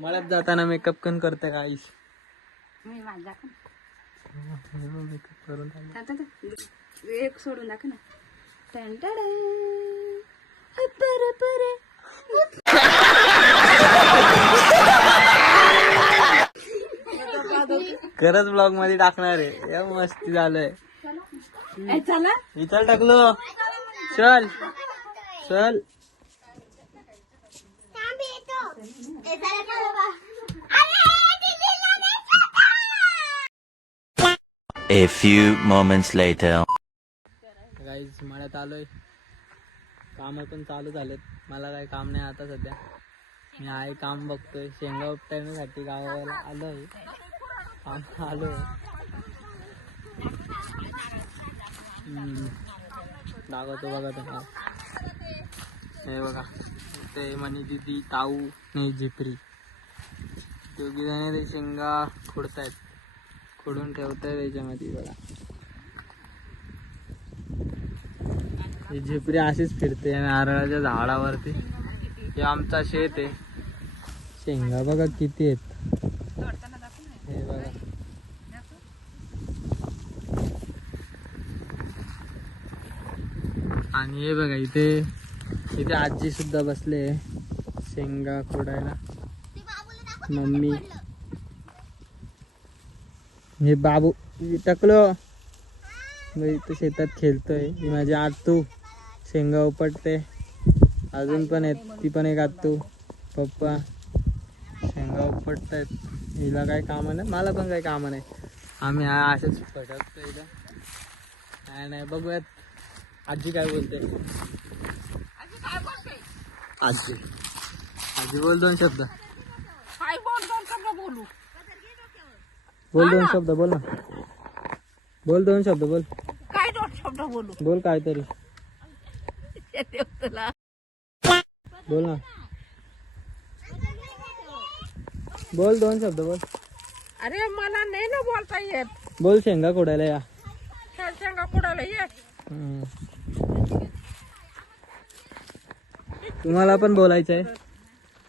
मळ्यात जाताना मेकअप पण करते का आईश? मी माझा मेकअप करून एक सोडून दाखव ना. खरंच ब्लॉग मध्ये टाकणार आहे. या मस्ती झालंय. चला इथं टाकलो. चल चल. A few moments later. Guys मळ्यात आलोय. काम पण चालू झालेत. मला काही काम नाही आता सध्या. मी आहे काम बघतोय. शेंगा उपटण्यासाठी गावाला आलोय. आलोय. दाखवतो बघा तुम्हाला. हे बघा ते मनी दिदी ताऊ नाही झिपरी दोघी जण ते शेंगा खोडतायत. खोडून ठेवताय त्याच्यामध्ये बघा. ही झिपरी अशीच फिरते नारळाच्या झाडावरती. हे आमचा शेत आहे. शेंगा बघा किती आहेत. हे बघा आणि हे बघा इथे आजी सुद्धा बसले शेंगा खोडायला. मम्मी हे बाबू टकलो इथं शेतात खेळतोय. ही माझी आतू शेंगा उपटते. अजून पण आहेत. ती पण एक आतू. पप्पा शेंगा उपटतायत. हिला काही कामं नाही. मला पण काही कामं नाही. आम्ही असेच फटकतो इथं. काय नाही बघूयात आजी काय बोलते. आजी आजी बोल दोन शब्द. बोल दोन शब्द बोल ना. बोल दोन शब्द बोल. काय दोन शब्द बोलू? बोल काहीतरी बोल ना. बोल दोन शब्द बोल. अरे मला नाही ना बोलता येत. बोल शेंगा खोडायला या. शेंगा कुडायला येत. तुम्हाला पण बोलायचं आहे.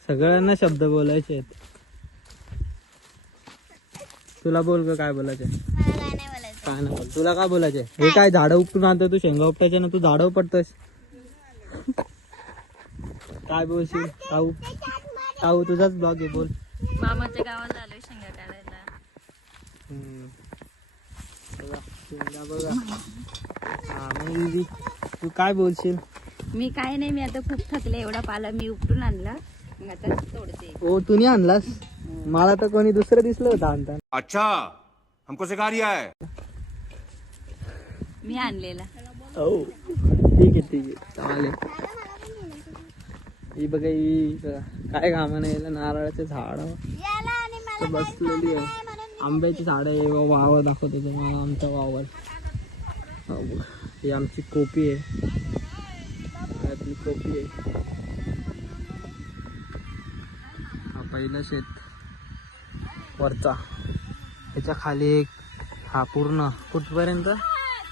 सगळ्यांना शब्द बोलायचे आहेत. तुला बोल का काय बोलायचंय? काय नाही बोल. तुला काय बोलायचंय? हे काय झाडं उपटून आणतो तू. शेंगा उपटायचे ना तू झाडं उपटतोस. काय बोलशील? ताऊ ताऊ तुझाच ब्लॉग आहे. बोल. मामाच्या गावाला आलोय शेंगा काढायला. बघा शेंगा बघा. हा मग दीदी तू काय बोलशील? मी काय नाही. मी आता खूप थकले. एवढा पाला मी उपटून आणला. मग आता तोडते. ओ तू नाही आणलास? मला तर कोणी दुसरं दिसलं होतं आणताना. अच्छा हमको सिखा रिया है. मी आणलेला. हो ठीक आहे चालेल. ही बघा ही काय कामं नाही. नारळाचे झाड बसलेली आहे. आंब्याची झाड आहे. वावर दाखवतो तुम्हाला आमचा वावर. ही आमची कोपी आहे. आपली कोपी आहे. हा पहिला शेत वरचा. त्याच्या खाली एक हा पूर्ण कुठपर्यंत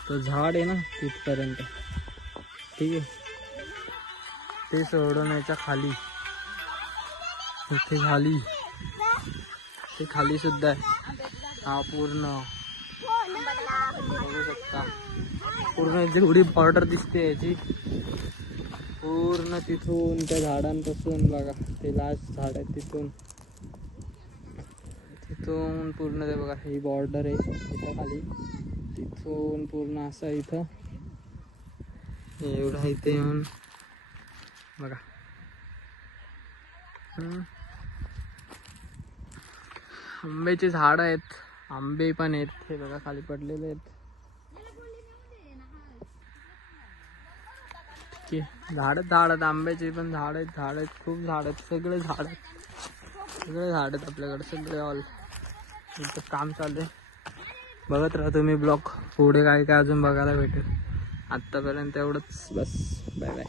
तो झाड आहे ना तिथपर्यंत. ठीक आहे. ते सोडून याच्या खाली इथे खाली ते खाली सुद्धा आहे. हा पूर्ण बघू शकता. पूर्ण जेवढी बॉर्डर दिसते याची पूर्ण तिथून त्या झाडांपासून बघा ते लास्ट झाड आहे तिथून पूर्ण ते बघा ही बॉर्डर आहे इथं खाली. तिथून पूर्ण असं इथं एवढा इथे येऊन बघा. आंब्याचे झाड आहेत. आंबे पण आहेत. हे बघा खाली पडलेले आहेत. ठीक आहे. झाड आंब्याचे पण झाड आहेत. खूप झाड आहेत. सगळे झाड आहेत आपल्याकडे सगळे ऑल. इथं काम चालू आहे. बघत राहा तुम्ही ब्लॉग. पुढे काय काय अजून बघायला भेटेल. आत्तापर्यंत एवढंच बस. Bye bye.